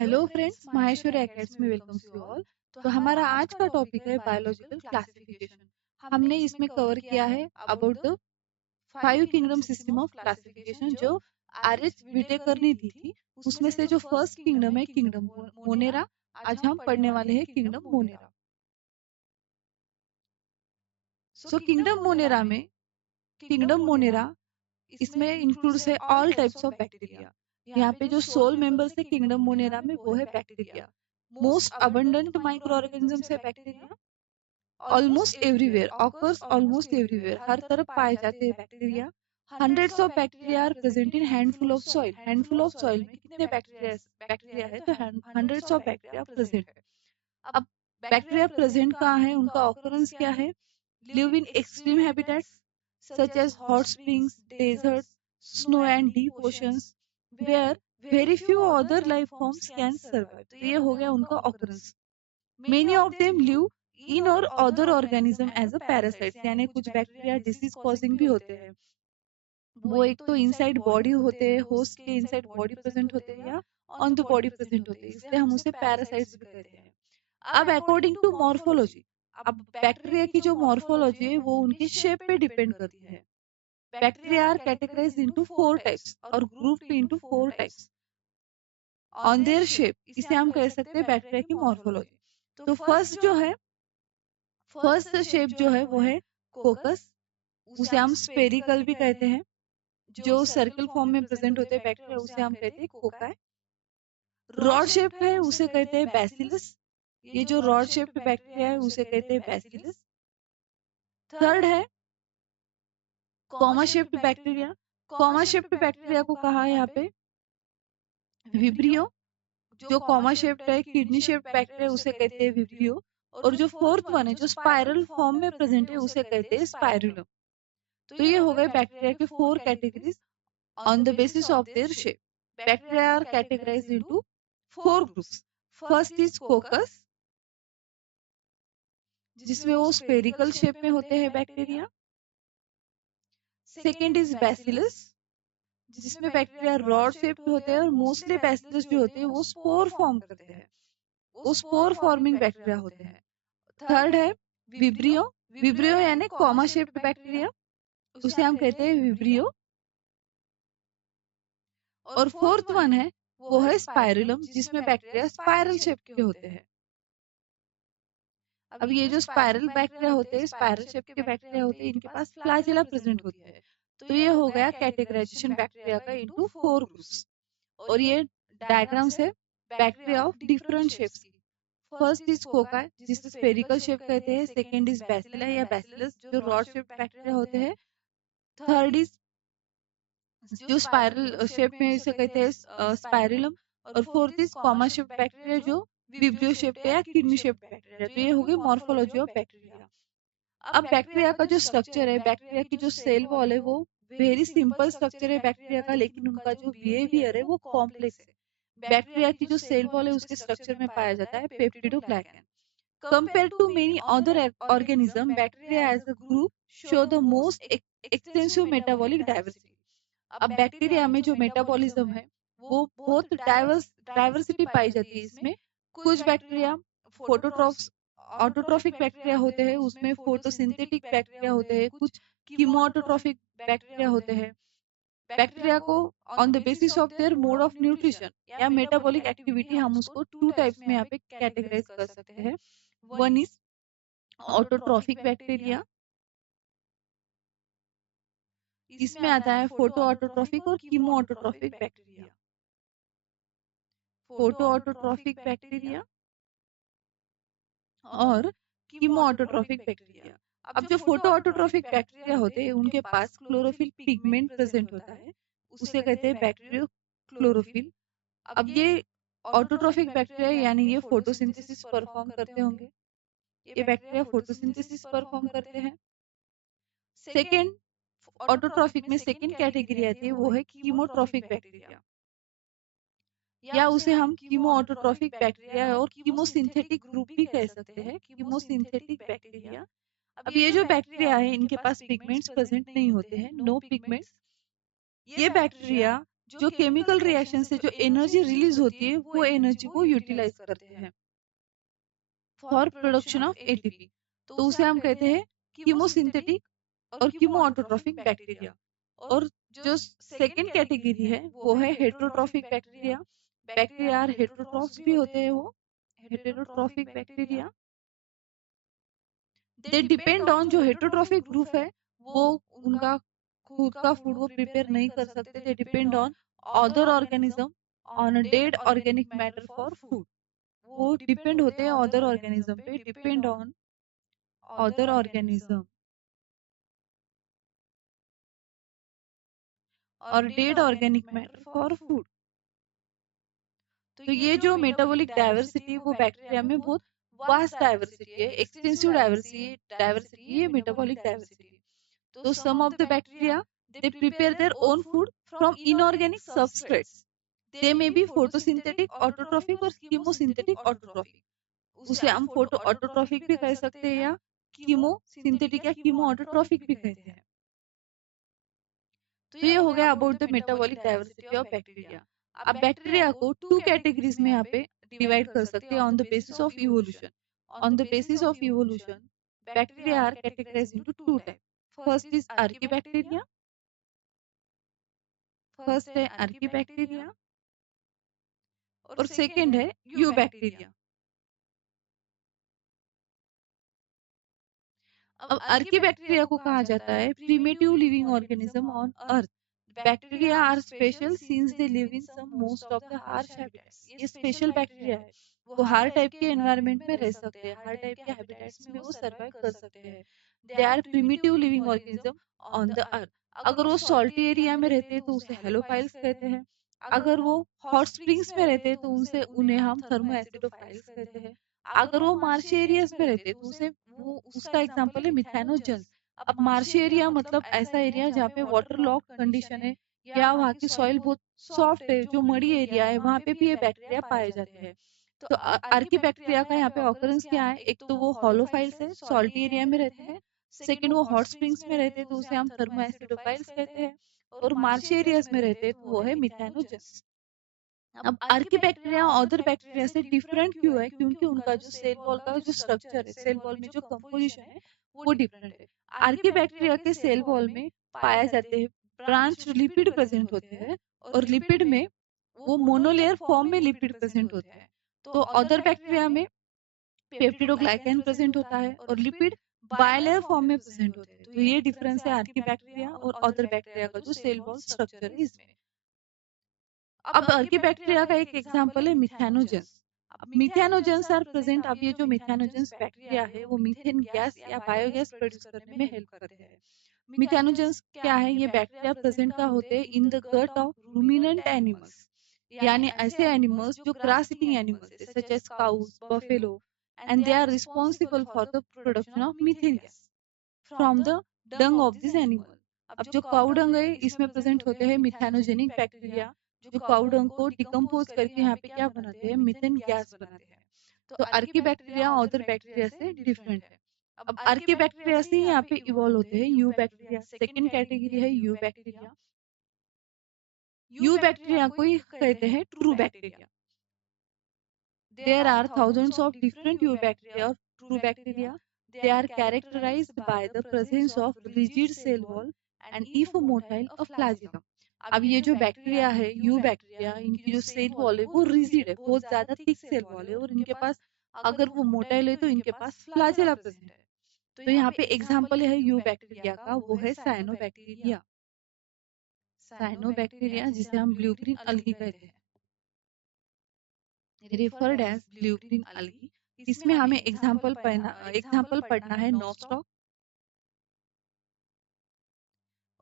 Hello friends, Maheshwari academy welcomes you all. तो हमारा आज का टॉपिक है बायोलॉजिकल क्लासिफिकेशन। हमने इसमें कवर किया है about the 5 kingdom system of classification जो आर.एच. विटेकर ने दी थी। उसमें से जो फर्स्ट किंगडम है किंगडम मोनेरा, आज हम पढ़ने वाले हैं kingdom Monera. So kingdom Monera इसमें इंक्लूड्स है ऑल टाइप्स ऑफ बैक्टीरिया। यहाँ पे जो सोल मेंबर्स है किंगडम मोनेरा में वो है bacteria. Most abundant micro organisms है bacteria. Almost everywhere occurs, almost everywhere हर तरफ पाए जाते हैं bacteria. Hundreds of bacteria are present in handful of soil. Handful of soil में कितने बैक्टीरिया है, तो हंड्रेड्स ऑफ बैक्टीरिया प्रेजेंट है। अब बैक्टीरिया प्रेजेंट कहाँ है, उनका ऑकरेंस क्या है? Live in extreme habitats such as hot springs, deserts, snow and deep oceans, where very few other life forms can survive. तो ये हो गया उनका occurrence. Many of them live in or other organism as a parasites, यानी कुछ bacteria disease causing भी होते हैं। वो एक तो इनसाइड बॉडी होते हैं, होस्ट के इनसाइड बॉडी प्रेजेंट होते हैं या ऑन द बॉडी प्रेजेंट होते हैं, इसलिए हम उसे पैरासाइट्स भी कहते हैं। अब अकॉर्डिंग टू मॉर्फोलॉजी, अब बैक्टीरिया की जो मॉर्फोलॉजी है वो उनकी शेप पे डिपेंड करती है। Bacteria are categorized into 4 types or grouped into 4 types on their shape. इसे हम कह सकते हैं बैक्टीरिया की मॉर्फोलॉजी। तो फर्स्ट शेप जो है वो है कोकस। उसे हम स्पेरिकल भी कहते हैं। जो सर्कल फॉर्म में प्रेजेंट होते हैं बैक्टीरिया उसे हम कहते हैं कोकाई। रॉड शेप है उसे कहते हैं बैसिलस। ये जो रॉड शेप बैक्टीरिया है उसे कहते हैं बैसिलस। थर्ड है comma shaped bacteria. Comma shaped bacteria को कहा है यहाँ पे विब्रियो। जो कॉमा शेप्ड है किडनी शेप्ड बैक्टीरिया उसे कहते हैं विब्रियो। और जो फोर्थ वन है जो स्पाइरल फॉर्म में प्रेजेंट है उसे कहते हैं स्पाइरुलम। तो ये हो गए बैक्टीरिया के 4 categories on the basis of their shape. Bacteria are categorized into 4 groups. First is coccus, जिसमें वो स्पेरिकल शेप में होते हैं बैक्टीरिया। सेकेंड इज बैसिलस, जिसमें बैक्टीरिया रॉड शेप में होते हैं और मोस्टली बैसिलस जो होते हैं वो स्पोर फॉर्म करते हैं, वो स्पोर फॉर्मिंग बैक्टीरिया होते हैं। थर्ड है विब्रियो। विब्रियो यानी कॉमा शेप्ड बैक्टीरिया, उसे हम कहते हैं विब्रियो। और फोर्थ वन है वो है स्पाइरुलम, जिसमें बैक्टीरिया स्पाइरल शेप के होते हैं। अब ये जो स्पाइरल बैक्टीरिया होते हैं, स्पाइरल शेप के बैक्टीरिया होते हैं, इनके पास फ्लैजेला प्रेजेंट होते हैं। तो ये हो गया कैटेगराइजेशन बैक्टीरिया का इनटू 4 ग्रुप्स। और ये डायग्राम्स है बैक्टीरिया ऑफ डिफरेंट शेप्स की। फर्स्ट इज कोकाई, जिसे स्फेरिकल शेप कहते हैं। सेकंड इज बैसिला या बैसिलस, जो रॉड शेप बैक्टीरिया होते हैं। थर्ड इज जो स्पाइरल शेप में इसे कहते हैं स्पाइरुलम। और fourth is comma shape bacteria, जो विब्रियो शेप या किडनी शेप बैक्टीरिया। तो ये हो गई मॉर्फोलॉजी ऑफ बैक्टीरिया। अब बैक्टीरिया का जो स्ट्रक्चर है, बैक्टीरिया की जो सेल वॉल है वो वेरी सिंपल स्ट्रक्चर है बैक्टीरिया का, लेकिन उनका जो बिहेवियर है वो कॉम्प्लेक्स है। बैक्टीरिया की जो सेल वॉल है उसके स्ट्रक्चर में पाया जाता है peptidoglycan. Compared to many other organisms, bacteria as a group show the most extensive metabolic diversity. अब बैक्टीरिया में जो मेटाबॉलिज्म है वो बहुत डाइवर्सिटी पाई जाती है इसमें। कुछ बैक्टीरिया फोटोट्रॉफ्स ऑटोट्रॉफिक बैक्टीरिया होते हैं, उसमें फोटोसिंथेटिक बैक्टीरिया होते हैं, कुछ कीमोऑटोट्रॉफिक बैक्टीरिया होते हैं। बैक्टीरिया को on the basis of there mode of nutrition या मेटाबॉलिक एक्टिविटी हम उसको 2 टाइप्स में यहाँ पे कैटेगराइज कर सकते हैं। वन इज ऑटोट्रॉफिक बैक्टीरिया, इसमें आता है फोटो ऑटोट्रॉफिक और chemo autotrophic bacteria. Photo autotrophic bacteria और कीमो ऑटोट्रॉफिक बैक्टीरिया। अब जो फोटो ऑटोट्रॉफिक बैक्टीरिया होते हैं उनके पास क्लोरोफिल पिगमेंट प्रेजेंट होता है, उसे कहते हैं बैक्टीरियो क्लोरोफिल। अब ये ऑटोट्रॉफिक बैक्टीरिया यानी ये फोटोसिंथेसिस परफॉर्म करते होंगे, ये बैक्टीरिया फोटोसिंथेसिस परफॉर्म करते हैं। सेकेंड ऑटोट्रॉफिक में सेकेंड कैटेगरी आती है वो है कीमोट्रॉफिक बैक्टीरिया, या उसे हम कीमो ऑटोट्रॉफिक बैक्टीरिया और कीमोसिंथेटिक ग्रुप भी कह सकते हैं, कीमोसिंथेटिक बैक्टीरिया। अब ये जो बैक्टीरिया है इनके पास पिगमेंट्स प्रेजेंट नहीं होते हैं, नो पिगमेंट्स। ये बैक्टीरिया जो केमिकल रिएक्शन से जो एनर्जी रिलीज होती है वो एनर्जी को यूटिलाइज करते हैं फॉर प्रोडक्शन ऑफ एटीपी। तो उसे हम कहते हैं कीमोसिंथेटिक और कीमो ऑटोट्रॉफिक बैक्टीरिया। और जो सेकेंड कैटेगरी है वो है हेट्रोट्रॉफिक बैक्टीरिया। बैक्टीरिया हेट्रोट्रॉफ्स भी होते हैं वो heterotrophic bacteria. They depend on जो हेट्रोट्रॉफिक ग्रुप है वो उनका खुद का फूड वो प्रिपेयर नहीं कर सकते। They depend on other organism on a dead organic matter for food. वो डिपेंड होते हैं अदर ऑर्गेनिज्म पे डिपेंड ऑन अदर ऑर्गेनिज्म और dead organic matter for food. तो ये जो मेटाबॉलिक डाइवर्सिटी वो बैक्टीरिया में बहुत वास्ट डाइवर्सिटी है एक्सटेंसिव डाइवर्सिटी डाइवर्सिटी ये मेटाबॉलिक डाइवर्सिटी। तो some of the bacteria they prepare their own food from inorganic substrates. They may be photosynthetic, autotrophic और chemosynthetic autotrophic. उसे हम फोटो ऑटोट्रॉफिक भी कह सकते हैं या कीमो सिंथेटिक या कीमो ऑटोट्रॉफिक भी कहते हैं। तो ये हो गया about the metabolic diversity of bacteria. अब बैक्टीरिया को टू कैटेगरीज में यहाँ पे डिवाइड कर सकते हैं on the basis of evolution. On the basis of evolution bacteria are categorized into two type. First is archaebacteria. First है archaebacteria और सेकंड है यू बैक्टीरिया। अब आर्की बैक्टीरिया को कहा जाता है primitive living organism on earth. Bacteria are special since they live in some most of the harsh habitats. ये special bacteria है, वो हर टाइप के एनवायरनमेंट में रह सकते हैं, हर टाइप के हैबिटेट्स में वो सर्वाइव कर सकते हैं। They are primitive living organism on the earth. अगर वो सॉल्टी एरिया में रहते हैं तो उसे हेलोफाइल्स कहते हैं। अगर वो हॉट स्प्रिंग्स में रहते हैं तो उनसे उन्हें हम थर्मो एसिडोफाइल्स कहते हैं। अगर वो मार्शी एरियाज में रहते तो उसे वो उसका एग्जांपल है मिथेनोजेंस। अब मार्शी एरिया मतलब ऐसा एरिया जहाँ पे वाटर लॉक कंडीशन है या वहाँ की सॉइल बहुत सॉफ्ट है, जो मड़ी एरिया है वहाँ पे भी ये बैक्टीरिया पाए जाते हैं। तो आर्की बैक्टीरिया का यहाँ पे ऑकरेंस क्या है, एक तो वो होलोफाइल्स है, सॉल्टी एरिया में रहते हैं। सेकेंड वो हॉट स्प्रिंग्स में रहते हैं तो उसे हम थर्मो एसिडोफाइल्स कहते हैं। और मार्शी एरियाज में रहते हैं तो वो है मिथेनोजेंस। अब आर्की बैक्टीरिया अदर बैक्टीरिया से डिफरेंट क्यों है, क्योंकि उनका जो सेल वॉल का जो स्ट्रक्चर है, सेल वॉल में जो कंपोजिशन है वो डिफरेंट है। आर्की बैक्टीरिया के सेल वॉल में पाया जाते हैं ब्रांच लिपिड प्रेजेंट होते हैं और लिपिड में वो मोनोलेयर फॉर्म में लिपिड प्रेजेंट होते हैं। तो अदर बैक्टीरिया में पेप्टिडोग्लाइकैन प्रेजेंट होता है और लिपिड बायलेयर फॉर्म में प्रेजेंट होते हैं। तो ये डिफरेंस है आर्की बैक्टीरिया और अदर बैक्टीरिया का जो सेल वॉल स्ट्रक्चर है इसमें। अब अर्की बैक्टीरिया का एक एग्जांपल है मिथेनोजेंस। अब मिथेनोजेंस आर प्रेजेंट। अब ये जो मिथेनोजेंस बैक्टीरिया है वो मीथेन गैस या बायोगैस प्रोड्यूस करने में हेल्प करते हैं। मिथेनोजेंस क्या है, ये बैक्टीरिया प्रेजेंट का होते हैं in the gut of ruminant animals, यानी ऐसे एनिमल्स जो ग्रास ईटिंग एनिमल्स है such as cows buffalo, and they are responsible for the production of methane gas from the dung of this animal. अब जो cow dung है इसमें present होते हैं मिथेनोजेनिक बैक्टीरिया जो काउ डंग को डिकम्पोज करके यहाँ पे क्या बनाते हैं, मीथेन गैस बनाते हैं। तो अर्की बैक्टीरिया अदर बैक्टीरिया से डिफरेंट है। अब अर्की बैक्टीरिया से यहाँ पे इवॉल्व होते हैं यू बैक्टीरिया। सेकेंड कैटेगरी है यू बैक्टीरिया। यू बैक्टीरिया को ही कहते हैं true bacteria. There are thousands of different eubacteria or true bacteria. They are characterized by the presence of rigid cell wall and if motile of flagellum. अब ये जो bacteria है you bacteria, इनकी जो cell wall है वो rigid है, बहुत ज्यादा थिक सेल वॉल है और इनके पास अगर वो मोटाइल है तो इनके पास फ्लैजेला प्रेजेंट है। तो यहाँ पे एग्जांपल है यू बैक्टीरिया का, वो है साइनोबैक्टीरिया। साइनोबैक्टीरिया जिसे हम ब्लू ग्रीन अलगी कहते हैं, referred as blue green algae। इसमें हमें एग्जाम्पल पढ़ना है नोस्टॉक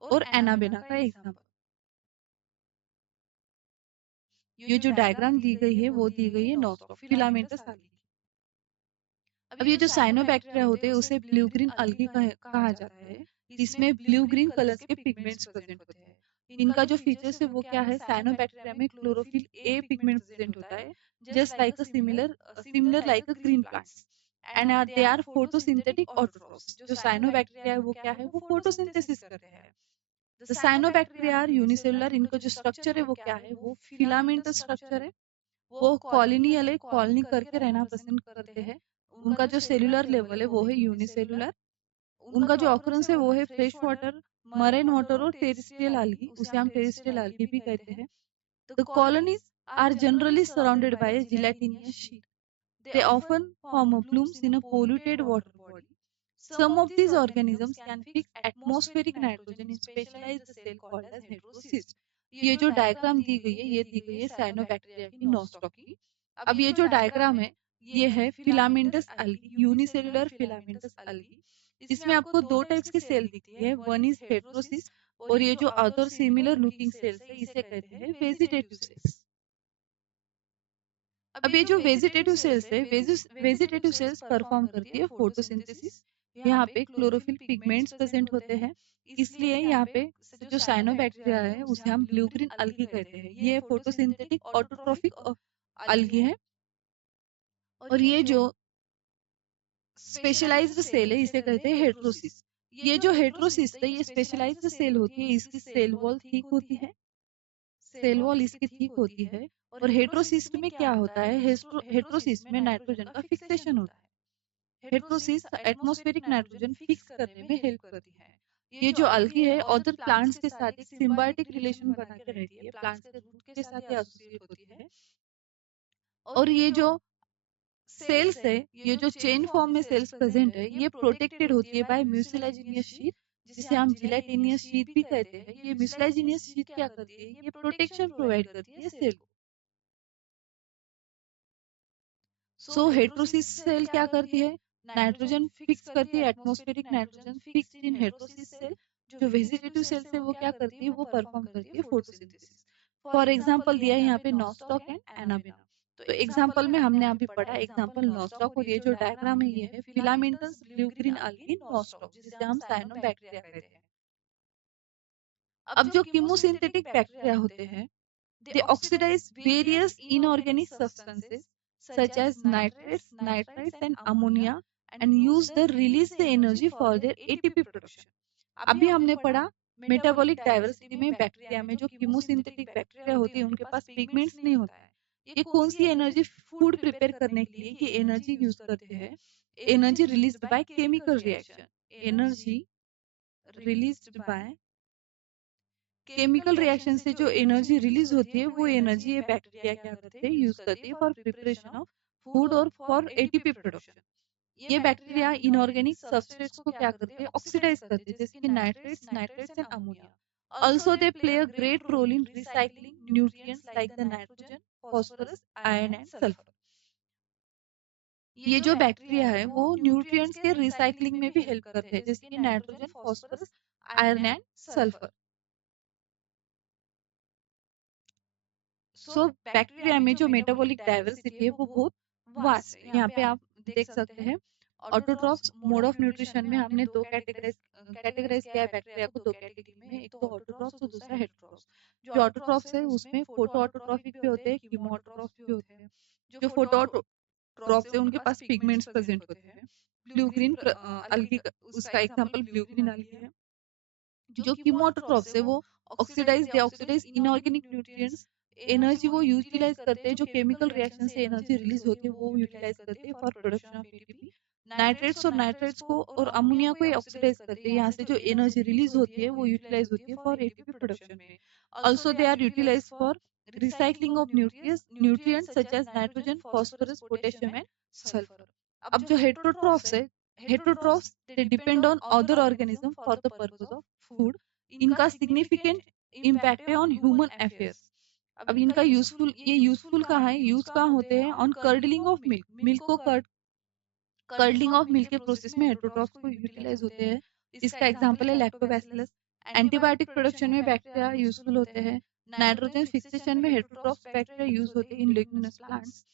और एनाबेना का एग्जाम्पल। ये जो डायग्राम दी गई है वो दी गई है नोस्टॉक फिलामेंटस algae। अब ये जो साइनोबैक्टीरिया होते हैं उसे ब्लू ग्रीन अलगी कहा जाता है। इसमें ब्लू ग्रीन कलर्स के पिगमेंट्स प्रेजेंट होते हैं। इनका जो फीचर्स है वो क्या है, साइनोबैक्टीरिया में क्लोरोफिल ए पिगमेंट प्रेजेंट होता है just like a similar like a green plants and they are photosynthetic autotrophs. जो साइनोबैक्टीरिया है वो क्या है, वो फोटोसिंथेसिस करते हैं। द साइनोबैक्टीरिया आर यूनिसेलुलर, इनका जो स्ट्रक्चर है वो क्या है, वो फिलामेंटस स्ट्रक्चर है। वो कॉलोनियल कॉलोनी करके रहना पसंद करते हैं। उनका जो सेलुलर लेवल है वो है यूनिसेलुलर। उनका जो ऑकरेंस है वो है फ्रेश वाटर, मरीन वाटर और टेरेस्ट्रियल algae, उसे हम टेरेस्ट्रियल algae भी कहते हैं। The colonies are generally surrounded by gelatinous sheet. They often form blooms in a polluted water body. Some of these organisms can fix atmospheric nitrogen in specialized cell called as heterocyst. ये जो diagram दी गई है, ये दी गई है cyanobacteria की, Nostoc की। अब ये जो डायग्राम है, ये है filamentous algae, unicellular filamentous algae। इसमें आपको दो टाइप्स की सेल दिखती है, वन इज हेटेरोसिस और ये जो अदर सिमिलर लुकिंग सेल्स है इसे कहते हैं वेजिटेटिव सेल्स। अब ये जो वेजिटेटिव सेल्स है, वेजिटेटिव सेल्स परफॉर्म करती है फोटोसिंथेसिस। यहाँ पे क्लोरोफिल पिगमेंट्स प्रेजेंट होते हैं, इसलिए यहाँ पे जो साइनोबैक्टीरिया है उसे हम ब्लू ग्रीन algae कहते हैं। ये फोटोसिंथेटिक ऑटोट्रोफिक algae है। और ये जो स्पेशलाइज्ड सेल है इसे कहते हैं हेटेरोसिस। ये जो हेटेरोसिस है ये स्पेशलाइज्ड सेल होती है, इसकी सेल वॉल थिक होती है, सेल वॉल इसकी थिक होती है। और हेटेरोसिस्ट में क्या होता है, हेटेरोसिस्ट में नाइट्रोजन का फिक्सेशन होता है। हेटेरोसिस्ट एटमॉस्फेरिक नाइट्रोजन फिक्स करने में हेल्प करती है। ये जो algae है अदर प्लांट्स के साथ एक सिम्बायोटिक रिलेशन बना के रहती है, प्लांट्स के रूट के साथ ये एसोसिएट होती है। और ये जो सेल्स है, ये जो चेन फॉर्म में सेल्स प्रेजेंट है, ये प्रोटेक्टेड होती है बाय म्यूसिलेजिनियस शीट, जिसे हम जिलेटिनियस शीट भी कहते हैं। ये म्यूसिलेजिनियस शीट क्या करती है, ये प्रोटेक्शन प्रोवाइड करती है सेल को। सो हेटेरोसिस सेल क्या करती है, नाइट्रोजन फिक्स करती है, atmospheric nitrogen fixed in heterosis cell. जो वेजिटेटिव सेल्स है वो क्या करती है, वो परफॉर्म करती है फोटोसिंथेसिस। फॉर एग्जांपल दिया है यहाँ पे नॉस्टॉक एंड एनाबिना। तो एग्जांपल में हमने अभी पढ़ा एग्जांपल नॉस्टॉक, और ये जो डायग्राम है ये है filamentous blue green algae nostoc, जिसे हम साइनोबैक्टीरिया कहते हैं। अब जो कीमोसिंथेटिक बैक्टीरिया होते हैं, they oxidize various inorganic substances such as nitrates, nitrites and ammonia and use the release the energy for their ATP production. अभी हमने पढ़ा मेटाबॉलिक डाइवर्सिटी में बैक्टीरिया में जो कीमोसिंथेटिक बैक्टीरिया होती है उनके पास पिगमेंट्स नहीं होता है। ये कौन सी एनर्जी फूड प्रिपेयर करने के लिए ये एनर्जी यूज करते हैं, energy released by chemical reaction. Energy released by chemical reaction से जो एनर्जी रिलीज होती है वो एनर्जी ये बैक्टीरिया क्या करते हैं, यूज करती है फॉर प्रिपरेशन ऑफ फूड और फॉर एटीपी प्रोडक्शन। ये बैक्टीरिया इनऑर्गेनिक सबस्ट्रेट्स को क्या करते हैं, ऑक्सीडाइज करते हैं, जैसे कि nitrates and ammonia. Also they play a great role in recycling nutrients like the nitrogen, phosphorus, iron and sulphur. ये जो बैक्टीरिया है वो न्यूट्रिएंट्स के रिसाइकलिंग में भी हेल्प करते हैं, जैसे कि nitrogen, phosphorus, iron and sulphur. So bacteria में जो मेटाबॉलिक डाइवर्सिटी है वो बहुत वास्ट है। यहाँ पे आप देख सकते हैं ऑटोट्रॉफ्स मोड ऑफ न्यूट्रिशन में हमने दो कैटेगराइज किया है बैक्टीरिया को, दो कैटेगरी में, एक तो ऑटोट्रॉफ्स और दूसरा हेटेरोट्रॉफ्स। जो ऑटोट्रॉफ्स है उसमें फोटो ऑटोट्रॉफिक भी होते हैं, कीमो ऑटोट्रॉफ्स भी होते हैं। जो फोटो ऑटोट्रॉफ्स है उनके पास पिगमेंट्स प्रेजेंट होते हैं। ब्लू ग्रीन algae उसका एग्जांपल ब्लू ग्रीन algae है। जो कीमोटोट्रॉफ्स है वो ऑक्सीडाइज इनऑर्गेनिक न्यूट्रिएंट्स, एनर्जी वो यूटिलाइज करते हैं, जो केमिकल रिएक्शन से एनर्जी रिलीज होती है वो यूटिलाइज करते हैं for production of ATP. Nitrates को और अमोनिया को ऑक्सीडाइज करते हैं, यहाँ से जो एनर्जी रिलीज होती है वो यूटिलाइज होती है फॉर एटीपी प्रोडक्शन में। Also they are utilise for recycling of nutrients such as nitrogen, phosphorus, potassium and sulphur. अब जो हेटेरोट्रॉफ्स है, heterotrophs they depend on other organism for the purpose of food. इनका significant impact है on human affairs. अब इनका useful, ये useful कहाँ है, यूज कहाँ होते हैं, on curdling of milk, milk को कर्डलिंग ऑफ मिल्क के प्रोसेस में हेटेरोट्रॉफ्स को यूटिलाइज होते हैं। इसका एग्जांपल है लैक्टोबैसिलस। एंटीबायोटिक प्रोडक्शन में बैक्टीरिया यूजफुल होते हैं। नाइट्रोजन फिक्सेशन में हेटेरोट्रॉफ्स बैक्टीरिया यूज होते हैं in leguminous plants.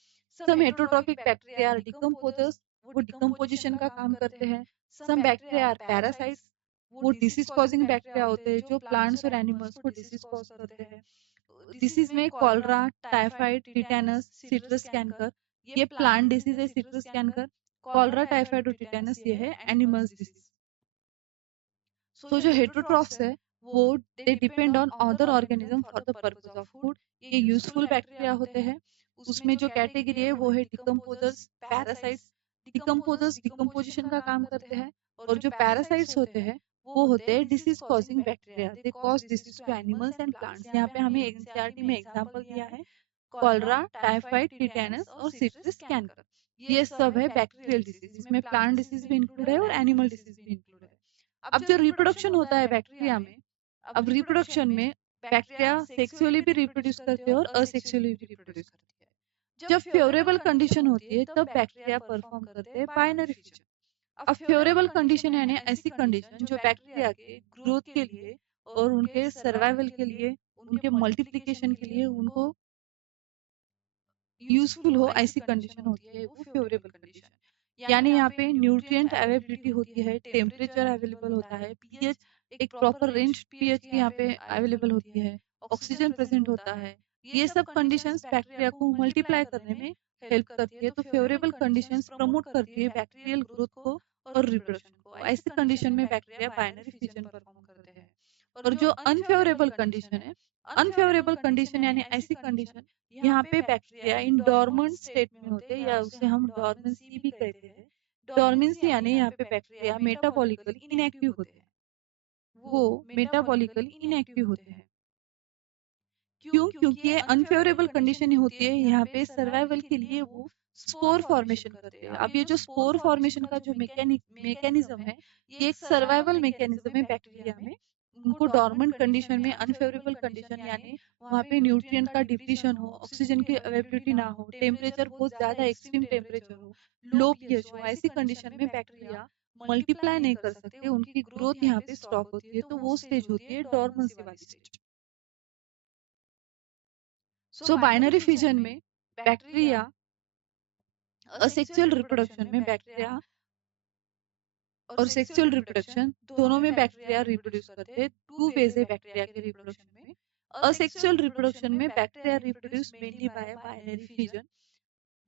Some heterotrophic bacteria are decomposers, वो डिकम्पोजिशन का काम करते हैं। सम बैक्टीरिया आर पैरासाइट्स, वो डिसीज कॉजिंग बैक्टीरिया होते हैं जो प्लांट्स और एनिमल्स को डिसीज कॉज करते हैं। डिसीज में cholera, typhoid, tetanus, citrus canker, ये प्लांट डिसीज है। सिट्रस कैंकर, कॉलरा, टाइफाइड और टिटेनस ये है एनिमल्स डिसीज। सो जो हेटेरोट्रॉफ्स है वो they depend on other organism for the purpose of food. ये यूजफुल बैक्टीरिया होते हैं। उसमें जो कैटेगरी है वो है डिकम्पोजर्स, पैरासाइट्स। डिकम्पोजर्स डिकम्पोजिशन का काम करते हैं, और जो पैरासाइट्स होते हैं वो होते हैं disease causing bacteria. They cause disease to animals and plants. यहाँ पे हमें एनसीईआरटी में एग्जांपल दिया है कॉलरा, टाइफाइड, टिटेनस और सिप्सिस कैंकर। ये सब है बैक्टीरियल डिसीज। इसमें प्लांट डिसीज भी इंक्लूड है और एनिमल डिसीज भी इंक्लूड है। अब जो रिप्रोडक्शन होता है बैक्टीरिया में, अब रिप्रोडक्शन में बैक्टीरिया सेक्सुअली भी रिप्रोड्यूस करते हैं और असेक्सुअली भी रिप्रोड्यूस करते हैं। जब फेवरेबल कंडीशन होती है तब बैक्टीरिया परफॉर्म करते हैं बाइनरी फिजन। अब फेवरेबल कंडीशन यानी ऐसी कंडीशन जो बैक्टीरिया के ग्रोथ के लिए और उनके सर्वाइवल के लिए, उनके मल्टीप्लिकेशन के लिए उनको यूजफुल हो, ऐसी कंडीशन होती है वो फेवरेबल कंडीशन। यानी यहाँ पे न्यूट्रिएंट अवेलेबिलिटी होती है, टेम्परेचर अवेलेबल होता है, पीएच एक प्रॉपर रेंज पीएच की यहाँ पे अवेलेबल होती है, ऑक्सीजन प्रेजेंट होता है। ये सब कंडीशंस बैक्टीरिया को मल्टीप्लाई करने में हेल्प करती है। तो फेवरेबल कंडीशंस प्रमोट करती है बैक्टीरियल ग्रोथ को और रिप्रोडक्शन को। ऐसे कंडीशन में बैक्टीरिया बाइनरी फिजन परफॉर्म करते हैं। और जो अनफेवरेबल कंडीशन है, अनफेवरेबल कंडीशन यानी ऐसी कंडीशन यहाँ पे बैक्टीरिया इन डॉर्मेंट स्टेट में होते हैं, या उसे हम डॉर्मेंसी भी कहते हैं। डॉर्मेंसी यानी यहाँ पे बैक्टीरिया मेटाबॉलिकली इनएक्टिव होते हैं, वो मेटाबॉलिकली इनएक्टिव होते हैं। क्यों? क्योंकि ये अनफेवरेबल कंडीशन होती है, यहाँ पे सर्वाइवल के लिए वो स्पोर फॉर्मेशन करते हैं। अब ये जो स्पोर फॉर्मेशन का जो मैकेनिज्म है, ये एक सर्वाइवल मैकेनिज्म है बैक्टीरिया में। उनको डॉर्मेंट कंडीशन में, अनफेवरेबल कंडीशन यानी वहाँ पे न्यूट्रिएंट का डिप्लीशन हो, ऑक्सीजन की अवेलेबिलिटी ना हो, टेम्परेचर बहुत ज्यादा एक्सट्रीम टेम्परेचर हो, लो पीएच हो, ऐसी कंडीशन में बैक्टीरिया मल्टीप्लाई नहीं कर सकते, उनकी ग्रोथ यहाँ पे स्टॉप होती है। तो वो स्टेज होती है डॉर्मेंसी वाली स्टेज। सो बाइनरी फिजन में बैक्टीरिया, असेक्सुअल रिप्रोडक्शन में बैक्टीरिया और सेक्सुअल रिप्रोडक्शन दोनों में बैक्टीरिया रिप्रोड्यूस करते हैं। टू वेज है बैक्टीरिया के रिप्रोडक्शन में। असेक्सुअल रिप्रोडक्शन में bacteria reproduce mainly by binary fission.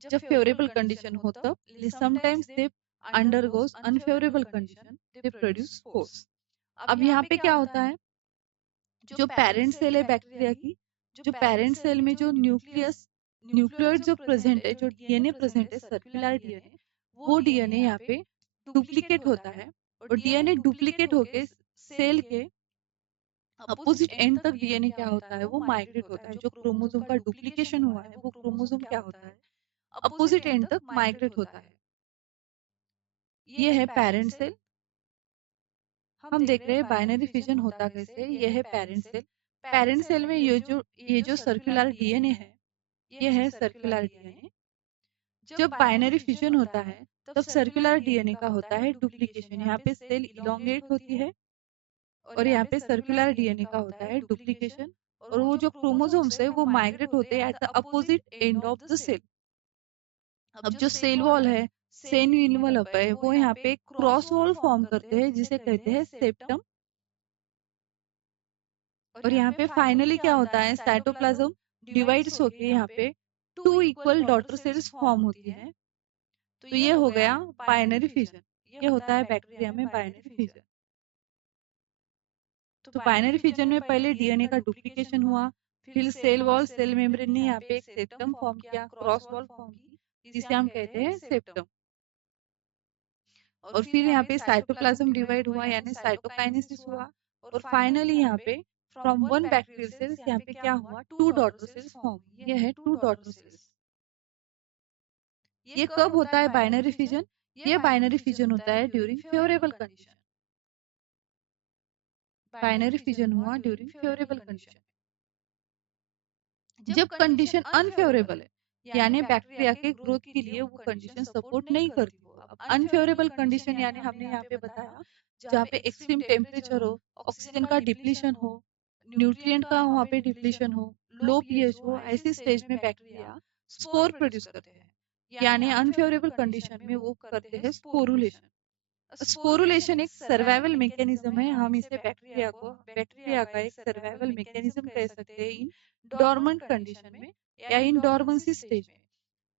जब फेवरेबल कंडीशन हो तब, sometimes they undergoes unfavourable condition, they produce spores. अब यहाँ पे क्या होता है, जो पेरेंट सेल है बैक्टीरिया की, जो पेरेंट सेल में जो न्यूक्लियोइड जो प्रेजेंट है, जो डीएनए प्रेजेंट है, सर्कुलर डीएनए, वो डीएनए यहाँ पे डुप्लीकेट होता है। और डीएनए डुप्लीकेट होके सेल के अपोजिट एंड तक डीएनए क्या होता है, वो माइग्रेट होता है। जो क्रोमोसोम का डुप्लीकेशन हुआ है, वो क्रोमोसोम क्या होता है, अपोजिट एंड तक माइग्रेट होता है। ये है पेरेंट सेल। हम देख रहे हैं बाइनरी फिजन होता कैसे। ये है पेरेंट सेल। पेरेंट सेल में ये जो सर्कुलर डीएनए है, ये है सर्कुलर डीएनए। जब बाइनरी फिजन होता है तब सर्कुलर डीएनए का होता है डुप्लीकेशन। यहाँ पे सेल इलोंगेट होती है और यहाँ पे सर्कुलर डीएनए का होता है डुप्लीकेशन। और वो जो क्रोमोसोम्स है वो माइग्रेट होते हैं at the opposite end of the cell. अब जो सेल वॉल है, सेल इन्वलप है, वो यहाँ पे क्रॉस वॉल फॉर्म करते हैं जिसे कहते हैं सेप्टम। और यहाँ पे फाइनली क्या होता है, साइटोप्लाज्म डिवाइड्स होके यहाँ पे two equal daughter cells form होती है। तो ये हो गया बाइनरी फिजन। ये होता है बैक्टीरिया में बाइनरी फिजन। तो बाइनरी फिजन में पहले डीएनए का डुप्लीकेशन हुआ, फिर सेल वॉल, सेल मेम्ब्रेन ने यहाँ पे एक सेप्टम फॉर्म किया, क्रॉस वॉल फॉर्म की, जिसे हम कहते हैं सेप्टम। और फिर यहाँ पे साइटोप्लाज्म डिवाइड हुआ यानी साइटोकाइनेसिस हुआ। और फाइनली यहाँ पे फ्रॉम वन बैक्टीरियल सेल्स यहाँ पे क्या हुआ, टू डॉटर सेल्स फॉर्म। ये है टू डॉटर सेल्स। ये कब होता है बाइनरी फिजन? ये बाइनरी फिजन होता है during favourable condition. Binary fission हुआ ड्यूरिंग फेवरेबल कंडीशन। जब कंडीशन अनफेवरेबल है, यानी बैक्टीरिया के ग्रोथ के लिए वो कंडीशन सपोर्ट नहीं करती हो। अब अनफेवरेबल कंडीशन यानी हमने यहाँ पे बताया जहाँ पे एक्सट्रीम टेम्परेचर हो, ऑक्सीजन का डिप्लीशन हो, न्यूट्रिएंट का वहाँ पे डिप्लीशन हो, लो पीएच हो, ऐसी स्टेज में बैक्टीरिया स्पोर प्रोड्यूस करते हैं। यानी अनफेवरेबल कंडीशन में वो करते हैं स्पोरुलेशन। स्पोरुलेशन एक सर्वाइवल मैकेनिज्म है। हम इसे बैक्टीरिया का एक सर्वाइवल मैकेनिज्म कह सकते हैं इन डॉर्मेंट कंडीशन में या इन डॉर्मेंसी स्टेज में।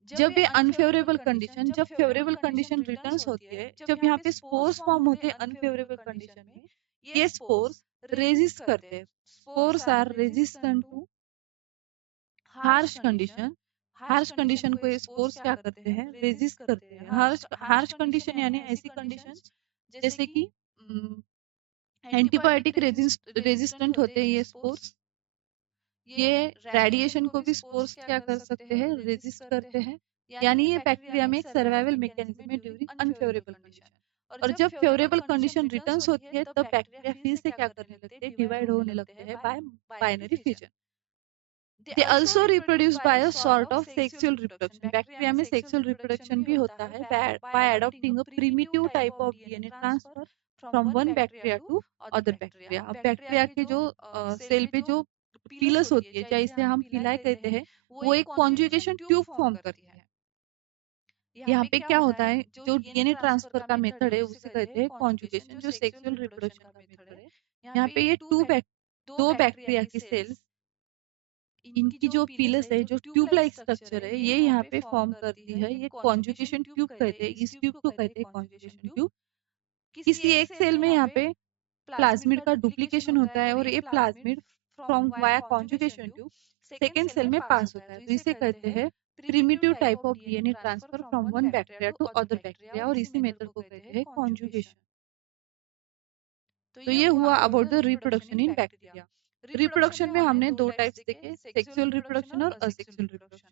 जब ये अनफेवरेबल कंडीशन, जब फेवरेबल कंडीशन रिटर्न्स होती है, जब यहाँ पे स्पोर्स फॉर्म होते हैं अनफेवरेबल कंडीशन में, ये स्पोर्स रेजिस्ट करते हैं। Spores are resistant to harsh condition. Harsh condition को ये स्पोर्स क्या करते हैं, रेजिस्ट करते हैं। हार्श हार्श कंडीशन यानी ऐसी कंडीशन जैसे कि एंटीबायोटिक रेजिस्टेंट होते हैं ये स्पोर्स। ये रेडिएशन को भी स्पोर्स क्या कर सकते हैं, रेजिस्ट करते हैं। यानी ये बैक्टीरिया में एक सर्वाइवल मैकेनिज्म है ड्यूरिंग अनफेवरेबल कंडीशन। और जब फेवरेबल कंडीशन रिटर्न्स होती है तब बैक्टीरिया फिर से क्या करने लगते हैं, डिवाइड होने लगते हैं by binary fission. They also reproduce by a sort of sexual reproduction. Bacteria में सेक्सुअल रिप्रोडक्शन भी होता है by adopting a primitive type of DNA transfer from one bacteria to other bacteria. अब बैक्टीरिया के जो सेल पे जो फिलस होती है, चाहे इसे हम फिलाई कहते हैं, वो एक कॉन्जुगेशन ट्यूब फॉर्म करती है। यहाँ पे क्या होता है, जो डीएनए ट्रांसफर का मेथड है उसे कहते हैं कॉन्जुगेशन, जो सेक्सुअल रिप्रोडक्शन का मेथड है। यहाँ पे ये दो बैक्टीरिया की सेल्स, इनकी जो फिलस है, जो ट्यूब लाइक स्ट्रक्चर है, ये यहाँ पे फॉर्म करती है। ये कॉन्जुगेशन ट्यूब कहते हैं, इस ट्यूब को कहते हैं कॉन्जुगेशन ट्यूब। किसी एक सेल में यहाँ पे प्लाज्मिड का डुप्लीकेशन होता है और ये plasmid from via conjugation tube second cell में पास होता है, तो इसे कहते हैं primitive type of DNA transfer from one bacteria to other bacteria, और इसी मेथड को कहते हैं कॉन्जुगेशन। तो ये हुआ about the reproduction in bacteria. Reproduction में हमने दो टाइप्स देखे, सेक्सुअल रिप्रोडक्शन और असेक्सुअल रिप्रोडक्शन।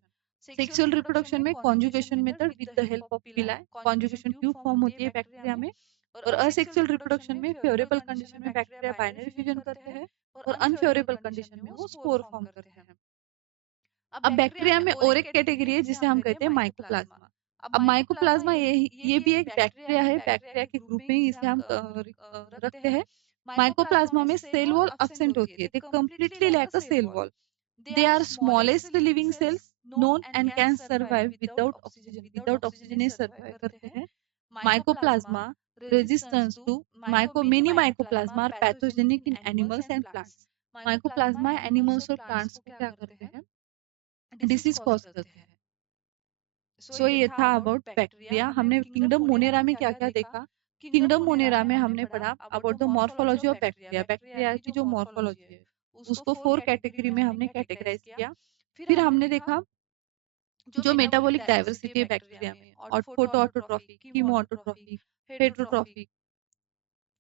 सेक्सुअल रिप्रोडक्शन में conjugation method with the help of pili, conjugation tube form होती है बैक्टीरिया में। और असेक्सुअल रिप्रोडक्शन में फेवरेबल कंडीशन में बैक्टीरिया बाइनरी फ्यूजन करते हैं और अनफेवरेबल कंडीशन में वो स्पोर फॉर्म करते हैं। अब बैक्टीरिया में और एक कैटेगरी है जिसे हम कहते हैं माइकोप्लाज्मा। अब माइकोप्लाज्मा ये भी एक बैक्टीरिया है, बैक्टीरिया के ग्रुप में ही इसे हम रखते हैं। माइकोप्लाज्मा में सेल वॉल absent होती है, they completely lack a cell wall. They are smallest living cells known and can survive without oxygen. Without oxygen ये survive करते हैं। Mycoplasma resistance to many mycoplasma are pathogenic in animals and plants. Mycoplasma animals और plants को क्या करते हैं, disease cause करते हैं। सो ये था अबाउट बैक्टीरिया। हमने किंगडम मोनेरा में क्या क्या देखा, किंगडम मोनेरा में हमने पढ़ा about the morphology of bacteria. Bacteria की जो मॉर्फोलॉजी है उसको 4 कैटेगरी में हमने कैटेगराइज किया। फिर हमने देखा जो मेटाबॉलिक डाइवर्सिटी है बैक्टीरिया में, और photo autotrophy, chemo autotrophy, heterotrophy.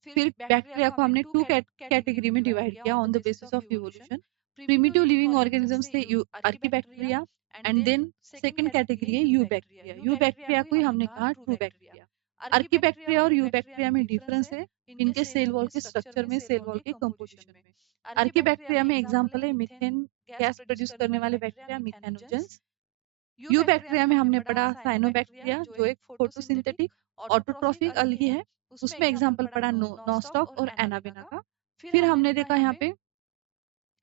फिर बैक्टीरिया को हमने 2 कैटेगरी में डिवाइड किया on the basis of evolution. Primitive living organisms थे archaebacteria, and then second category है यू बैक्टीरिया। यू बैक्टीरिया को ही हमने कहा ट्रू बैक्टीरिया। आर्कीबैक्टीरिया और यू बैक्टीरिया में डिफरेंस है इनके सेल वॉल के स्ट्रक्चर में, सेल वॉल के कंपोजिशन में। आर्कीबैक्टीरिया में एग्जांपल है मीथेन गैस प्रोड्यूस करने वाले बैक्टीरिया, मीथेनोजेंस। यू बैक्टीरिया में हमने पढ़ा साइनोबैक्टीरिया जो एक फोटोसिंथेटिक ऑटोट्रॉफिक अलगी है, उसमें एग्जांपल पढ़ा नोस्टॉक और एनाबेना का। फिर हमने देखा यहाँ पे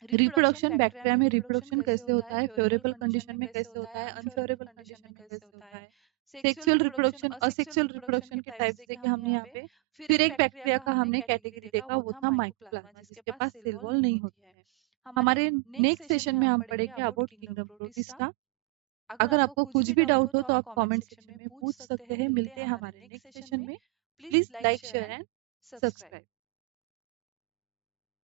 रिप्रोडक्शन, बैक्टीरिया में रिप्रोडक्शन कैसे होता है, फेवरेबल कंडीशन में कैसे होता है, अनफेवरेबल कंडीशन में कैसे होता है। सेक्सुअल रिप्रोडक्शन, असेक्सुअल रिप्रोडक्शन के टाइप्स देखे हमने यहाँ पे। फिर एक बैक्टीरिया का हमने कैटेगरी देखा, वो था माइकोप्लाज्मा, जिसके पास सेल वॉल नहीं होती है। हमारे नेक्स्ट सेशन में हम पढ़ेंगे अबाउट किंगडम प्रोटिस्टा। अगर आपको कुछ भी डाउट हो तो आप कमेंट सेक्शन में पूछ सकते हैं। मिलते हैं हमारे नेक्स्ट सेशन में। Please like, share and subscribe.